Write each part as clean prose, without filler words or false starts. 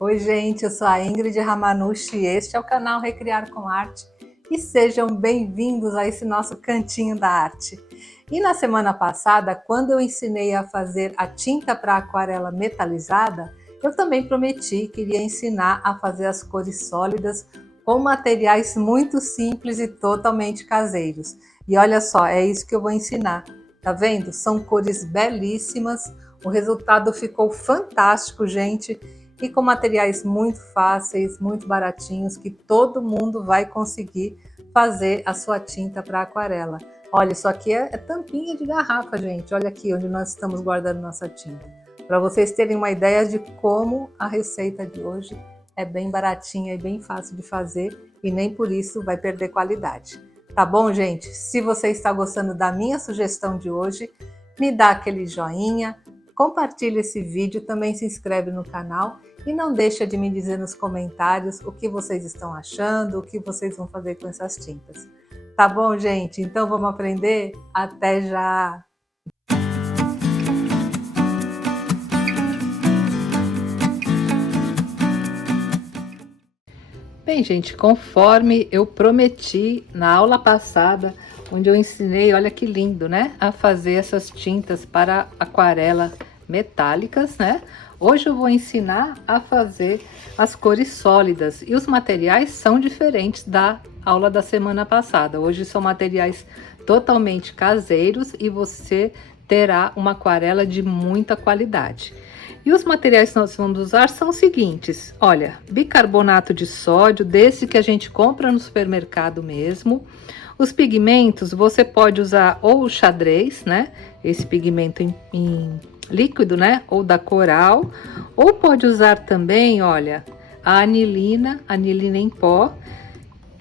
Oi, gente, eu sou a Ingrid Ramanushi e este é o canal Recriar com Arte. E sejam bem-vindos a esse nosso cantinho da arte. E na semana passada, quando eu ensinei a fazer a tinta para aquarela metalizada, eu também prometi que iria ensinar a fazer as cores sólidas com materiais muito simples e totalmente caseiros. E olha só, é isso que eu vou ensinar. Tá vendo? São cores belíssimas, o resultado ficou fantástico, gente. E com materiais muito fáceis, muito baratinhos, que todo mundo vai conseguir fazer a sua tinta para aquarela. Olha, isso aqui é tampinha de garrafa, gente. Olha aqui onde nós estamos guardando nossa tinta. Para vocês terem uma ideia de como a receita de hoje é bem baratinha e bem fácil de fazer e nem por isso vai perder qualidade. Tá bom, gente? Se você está gostando da minha sugestão de hoje, me dá aquele joinha, compartilha esse vídeo, também se inscreve no canal e não deixa de me dizer nos comentários o que vocês estão achando, o que vocês vão fazer com essas tintas. Tá bom, gente? Então vamos aprender? Até já! Bem, gente, conforme eu prometi na aula passada, onde eu ensinei, olha que lindo, né? A fazer essas tintas para aquarela metálicas, né? Hoje eu vou ensinar a fazer as cores sólidas e os materiais são diferentes da aula da semana passada. Hoje são materiais totalmente caseiros e você terá uma aquarela de muita qualidade. E os materiais que nós vamos usar são os seguintes: olha, bicarbonato de sódio, desse que a gente compra no supermercado mesmo. Os pigmentos, você pode usar ou o xadrez, né? Esse pigmento em líquido, né? Ou da Coral. Ou pode usar também, olha, a anilina em pó.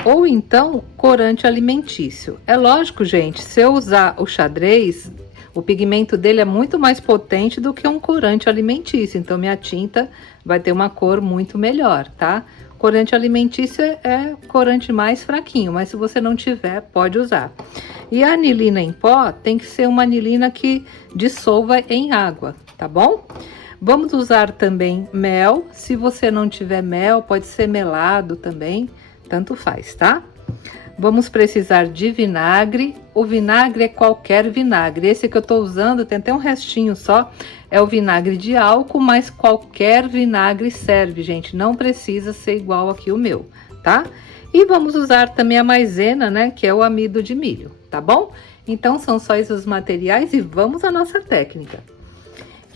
Ou então, corante alimentício. É lógico, gente, se eu usar o xadrez, o pigmento dele é muito mais potente do que um corante alimentício. Então, minha tinta vai ter uma cor muito melhor, tá? Corante alimentício é corante mais fraquinho, mas se você não tiver, pode usar. E a anilina em pó tem que ser uma anilina que dissolva em água, tá bom? Vamos usar também mel. Se você não tiver mel, pode ser melado também, tanto faz, tá? Vamos precisar de vinagre. O vinagre é qualquer vinagre. Esse que eu tô usando tem até um restinho só. É o vinagre de álcool, mas qualquer vinagre serve, gente. Não precisa ser igual aqui o meu, tá? E vamos usar também a maisena, né? Que é o amido de milho, tá bom? Então, são só esses os materiais e vamos à nossa técnica.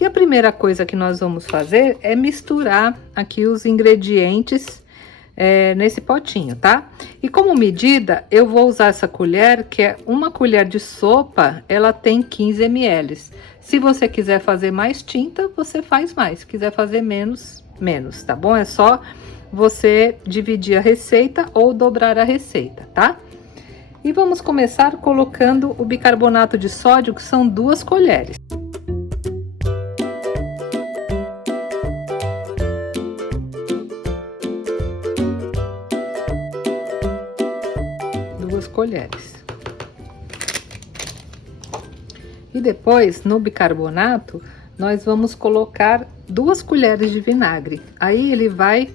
E a primeira coisa que nós vamos fazer é misturar aqui os ingredientes nesse potinho, tá? E como medida, eu vou usar essa colher, que é uma colher de sopa, ela tem 15 ml. Se você quiser fazer mais tinta, você faz mais. Se quiser fazer menos, tá bom? É só você dividir a receita ou dobrar a receita, tá? E vamos começar colocando o bicarbonato de sódio, que são 2 colheres. Colheres. E depois, no bicarbonato, nós vamos colocar 2 colheres de vinagre. Aí ele vai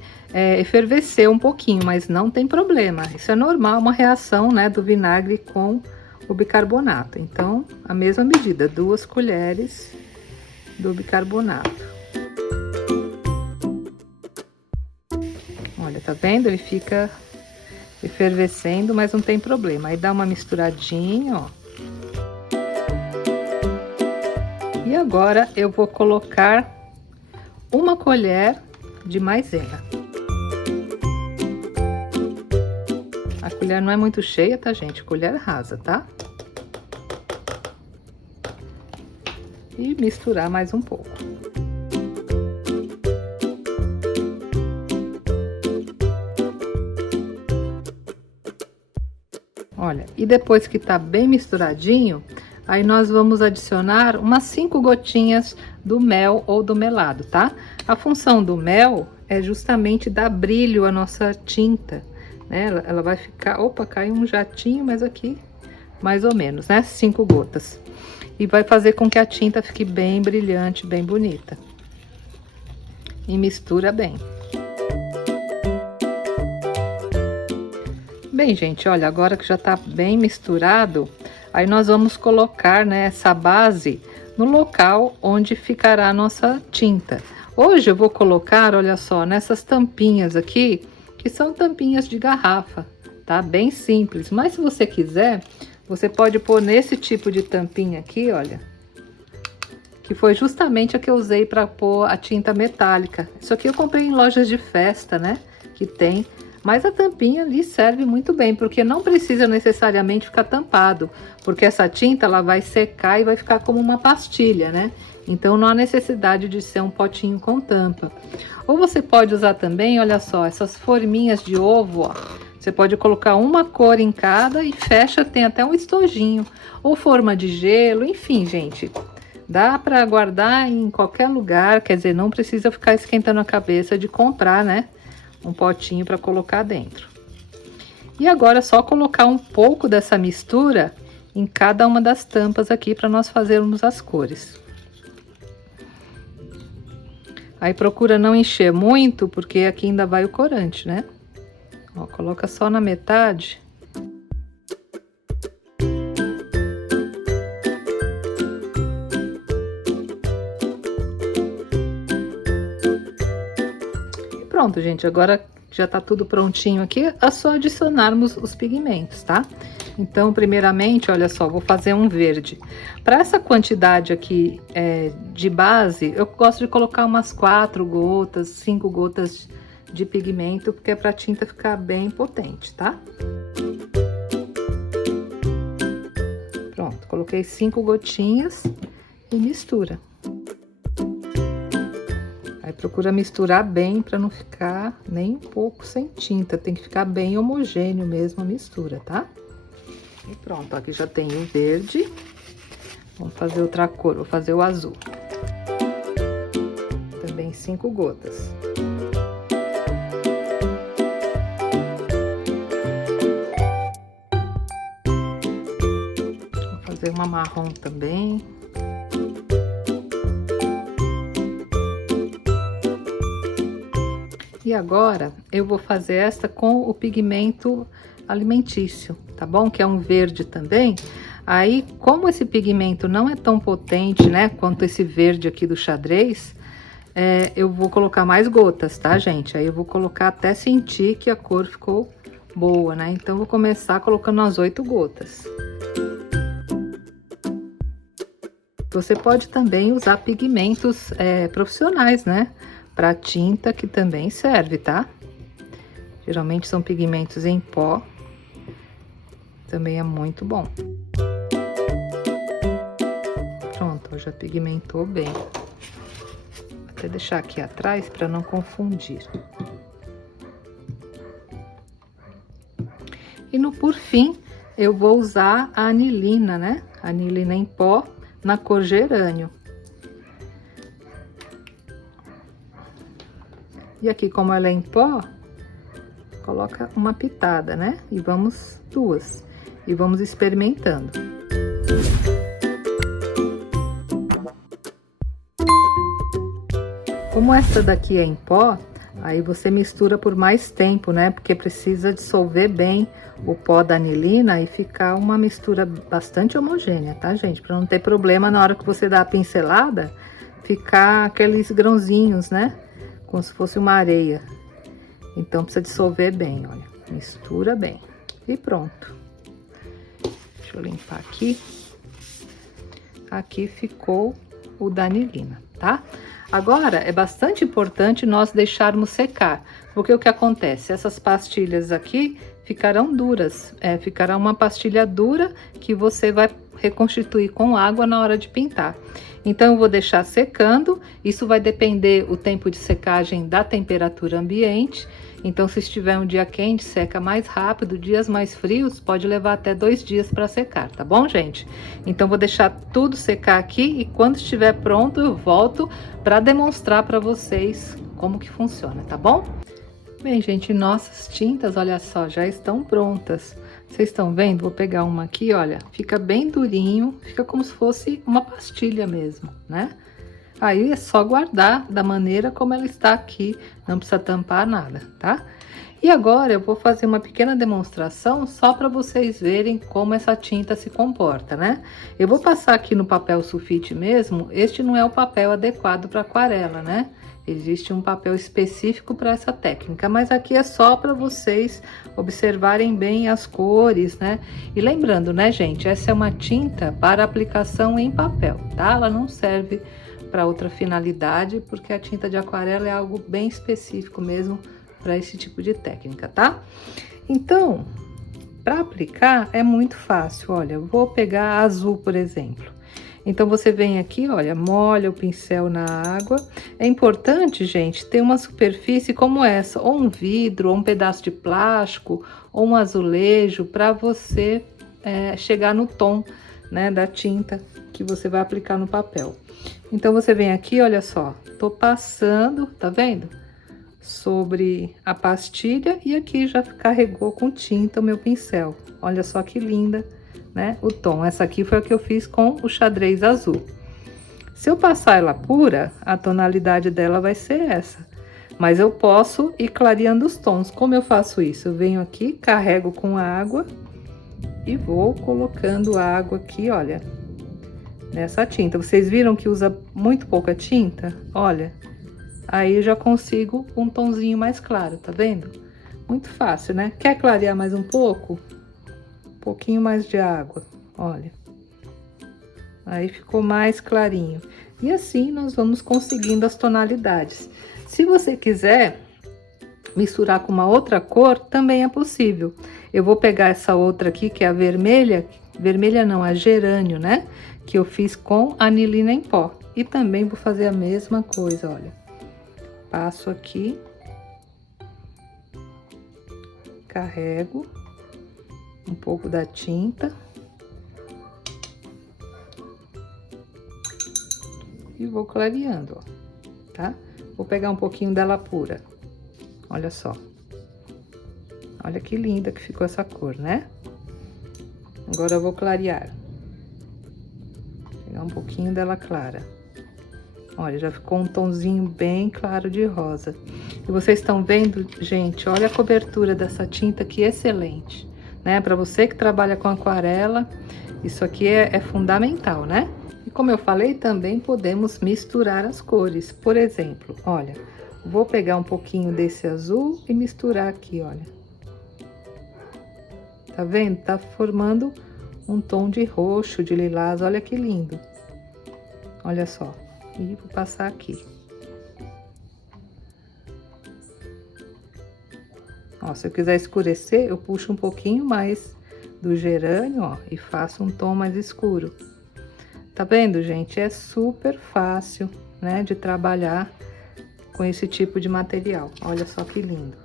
efervescer um pouquinho, mas não tem problema. Isso é normal, uma reação, né, do vinagre com o bicarbonato. Então, a mesma medida, 2 colheres do bicarbonato. Olha, tá vendo? Ele fica efervescendo, mas não tem problema. Aí dá uma misturadinha, ó. E agora eu vou colocar 1 colher de maisena. A colher não é muito cheia, tá, gente? Colher rasa, tá? E misturar mais um pouco. Olha, e depois que tá bem misturadinho, aí nós vamos adicionar umas 5 gotinhas do mel ou do melado, tá? A função do mel é justamente dar brilho à nossa tinta, né? Ela vai ficar... Opa, caiu um jatinho, mas aqui mais ou menos, né? 5 gotas. E vai fazer com que a tinta fique bem brilhante, bem bonita. E mistura bem. Bem, gente, olha, agora que já tá bem misturado, aí nós vamos colocar, né, essa base no local onde ficará a nossa tinta. Hoje eu vou colocar, olha só, nessas tampinhas aqui, que são tampinhas de garrafa, tá? Bem simples, mas se você quiser, você pode pôr nesse tipo de tampinha aqui, olha, que foi justamente a que eu usei para pôr a tinta metálica. Isso aqui eu comprei em lojas de festa, né, que tem. Mas a tampinha ali serve muito bem, porque não precisa necessariamente ficar tampado, porque essa tinta ela vai secar e vai ficar como uma pastilha, né? Então não há necessidade de ser um potinho com tampa. Ou você pode usar também, olha só, essas forminhas de ovo, ó. Você pode colocar uma cor em cada e fecha, tem até um estojinho, ou forma de gelo, enfim, gente. Dá para guardar em qualquer lugar, quer dizer, não precisa ficar esquentando a cabeça de comprar, né? Um potinho para colocar dentro. E agora é só colocar um pouco dessa mistura em cada uma das tampas aqui para nós fazermos as cores. Aí procura não encher muito, porque aqui ainda vai o corante, né? Ó, coloca só na metade. Pronto, gente, agora já tá tudo prontinho aqui, é só adicionarmos os pigmentos, tá? Então, primeiramente, olha só, vou fazer um verde. Para essa quantidade aqui de base, eu gosto de colocar umas 4 gotas, 5 gotas de pigmento, porque é pra tinta ficar bem potente, tá? Pronto, coloquei 5 gotinhas e mistura. Aí procura misturar bem para não ficar nem um pouco sem tinta, tem que ficar bem homogêneo mesmo a mistura, tá? E pronto, aqui já tem o verde. Vamos fazer outra cor, vou fazer o azul. Também 5 gotas. Vou fazer uma marrom também. E agora eu vou fazer esta com o pigmento alimentício, tá bom? Que é um verde também. Aí, como esse pigmento não é tão potente, né, quanto esse verde aqui do xadrez, eu vou colocar mais gotas, tá, gente? Aí eu vou colocar até sentir que a cor ficou boa, né? Então, vou começar colocando as 8 gotas. Você pode também usar pigmentos profissionais, né? Para tinta, que também serve, tá? Geralmente são pigmentos em pó. Também é muito bom. Pronto, já pigmentou bem. Vou até deixar aqui atrás para não confundir. E por fim, eu vou usar a anilina, né? Anilina em pó na cor gerânio. E aqui, como ela é em pó, coloca uma pitada, né? E vamos 2. E vamos experimentando. Como essa daqui é em pó, aí você mistura por mais tempo, né? Porque precisa dissolver bem o pó da anilina e ficar uma mistura bastante homogênea, tá, gente? Para não ter problema na hora que você dá a pincelada, ficar aqueles grãozinhos, né? Como se fosse uma areia. Então, precisa dissolver bem, olha. Mistura bem. E pronto. Deixa eu limpar aqui. Aqui ficou o da anilina, tá? Agora, é bastante importante nós deixarmos secar. Porque o que acontece? Essas pastilhas aqui ficarão duras. Ficará uma pastilha dura que você vai reconstituir com água na hora de pintar. Então, eu vou deixar secando. Isso vai depender o tempo de secagem da temperatura ambiente. Então, se estiver um dia quente, seca mais rápido. Dias mais frios, pode levar até 2 dias para secar, tá bom, gente? Então, vou deixar tudo secar aqui e quando estiver pronto, eu volto para demonstrar para vocês como que funciona, tá bom? Bem, gente, nossas tintas, olha só, já estão prontas. Vocês estão vendo? Vou pegar uma aqui, olha, fica bem durinho, fica como se fosse uma pastilha mesmo, né? Aí é só guardar da maneira como ela está aqui, não precisa tampar nada, tá? E agora eu vou fazer uma pequena demonstração só para vocês verem como essa tinta se comporta, né? Eu vou passar aqui no papel sulfite mesmo, este não é o papel adequado para aquarela, né? Existe um papel específico para essa técnica, mas aqui é só para vocês observarem bem as cores, né? E lembrando, né, gente, essa é uma tinta para aplicação em papel, tá? Ela não serve para outra finalidade, porque a tinta de aquarela é algo bem específico mesmo para esse tipo de técnica, tá? Então, para aplicar é muito fácil. Olha, eu vou pegar azul, por exemplo. Então, você vem aqui, olha, molha o pincel na água. É importante, gente, ter uma superfície como essa, ou um vidro, ou um pedaço de plástico, ou um azulejo, para você chegar no tom, né, da tinta que você vai aplicar no papel. Então, você vem aqui, olha só, tô passando, tá vendo? Sobre a pastilha e aqui já carregou com tinta o meu pincel. Olha só que linda, né? O tom. Essa aqui foi a que eu fiz com o xadrez azul. Se eu passar ela pura, a tonalidade dela vai ser essa. Mas eu posso ir clareando os tons. Como eu faço isso? Eu venho aqui, carrego com água e vou colocando água aqui, olha, nessa tinta. Vocês viram que usa muito pouca tinta? Olha. Aí eu já consigo um tonzinho mais claro, tá vendo? Muito fácil, né? Quer clarear mais um pouco? Um pouquinho mais de água, olha. Aí ficou mais clarinho. E assim nós vamos conseguindo as tonalidades. Se você quiser misturar com uma outra cor, também é possível. Eu vou pegar essa outra aqui, que é a vermelha. Vermelha não, a gerânio, né? Que eu fiz com anilina em pó. E também vou fazer a mesma coisa, olha. Passo aqui, carrego um pouco da tinta e vou clareando, ó, tá? Vou pegar um pouquinho dela pura, olha só. Olha que linda que ficou essa cor, né? Agora eu vou clarear. Pegar um pouquinho dela clara. Olha, já ficou um tonzinho bem claro de rosa. E vocês estão vendo, gente, olha a cobertura dessa tinta, que excelente, né? Para você que trabalha com aquarela, isso aqui é fundamental, né? E como eu falei, também podemos misturar as cores. Por exemplo, olha, vou pegar um pouquinho desse azul e misturar aqui, olha. Tá vendo? Tá formando um tom de roxo, de lilás, olha que lindo. Olha só. E vou passar aqui. Ó, se eu quiser escurecer, eu puxo um pouquinho mais do gerânio, ó, e faço um tom mais escuro. Tá vendo, gente? É super fácil, né, de trabalhar com esse tipo de material. Olha só que lindo.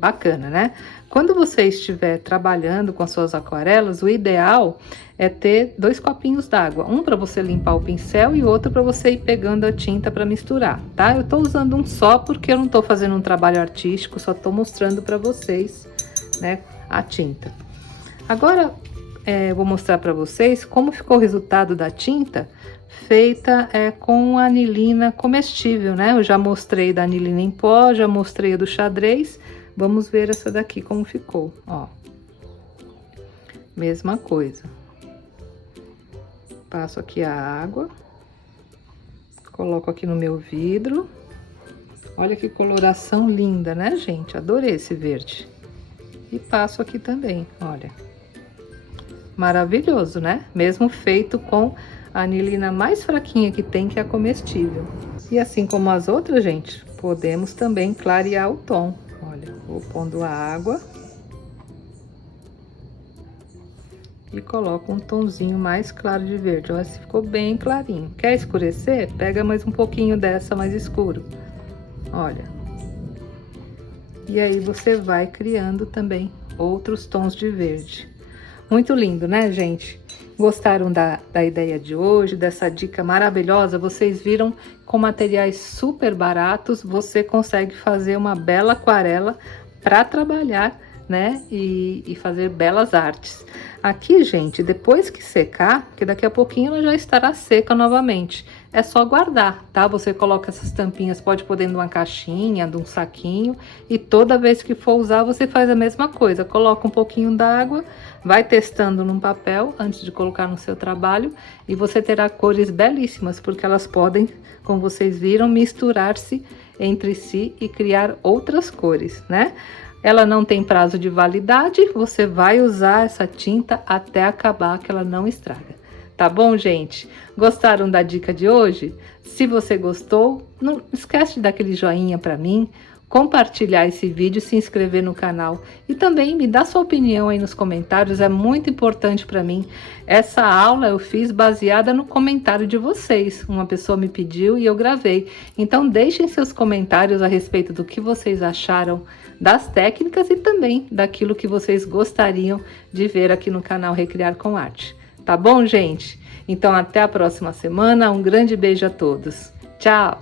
Bacana, né? Quando você estiver trabalhando com as suas aquarelas, o ideal é ter 2 copinhos d'água. Um para você limpar o pincel e outro para você ir pegando a tinta para misturar, tá? Eu tô usando um só porque eu não tô fazendo um trabalho artístico, só tô mostrando para vocês, né, a tinta. Agora, eu vou mostrar para vocês como ficou o resultado da tinta feita com anilina comestível, né? Eu já mostrei da anilina em pó, já mostrei a do xadrez. Vamos ver essa daqui como ficou, ó. Mesma coisa. Passo aqui a água. Coloco aqui no meu vidro. Olha que coloração linda, né, gente? Adorei esse verde. E passo aqui também, olha. Maravilhoso, né? Mesmo feito com a anilina mais fraquinha que tem, que é a comestível. E assim como as outras, gente, podemos também clarear o tom. Olha, vou pondo a água e coloco um tonzinho mais claro de verde. Olha, ficou bem clarinho. Quer escurecer? Pega mais um pouquinho dessa mais escuro. Olha. E aí você vai criando também outros tons de verde. Muito lindo, né, gente? Gostaram da ideia de hoje, dessa dica maravilhosa? Vocês viram, com materiais super baratos, você consegue fazer uma bela aquarela para trabalhar, né? E fazer belas artes. Aqui, gente, depois que secar, que daqui a pouquinho ela já estará seca novamente. é só guardar, tá? Você coloca essas tampinhas, pode pôr dentro de uma caixinha, de um saquinho, e toda vez que for usar, você faz a mesma coisa. Coloca um pouquinho d'água, vai testando num papel antes de colocar no seu trabalho, e você terá cores belíssimas, porque elas podem, como vocês viram, misturar-se entre si e criar outras cores, né? Ela não tem prazo de validade, você vai usar essa tinta até acabar, que ela não estraga. Tá bom, gente? Gostaram da dica de hoje? Se você gostou, não esquece de dar aquele joinha para mim, compartilhar esse vídeo, se inscrever no canal e também me dá sua opinião aí nos comentários, é muito importante para mim. Essa aula eu fiz baseada no comentário de vocês, uma pessoa me pediu e eu gravei. Então deixem seus comentários a respeito do que vocês acharam das técnicas e também daquilo que vocês gostariam de ver aqui no canal Recriar com Arte. Tá bom, gente? Então até a próxima semana, um grande beijo a todos. Tchau!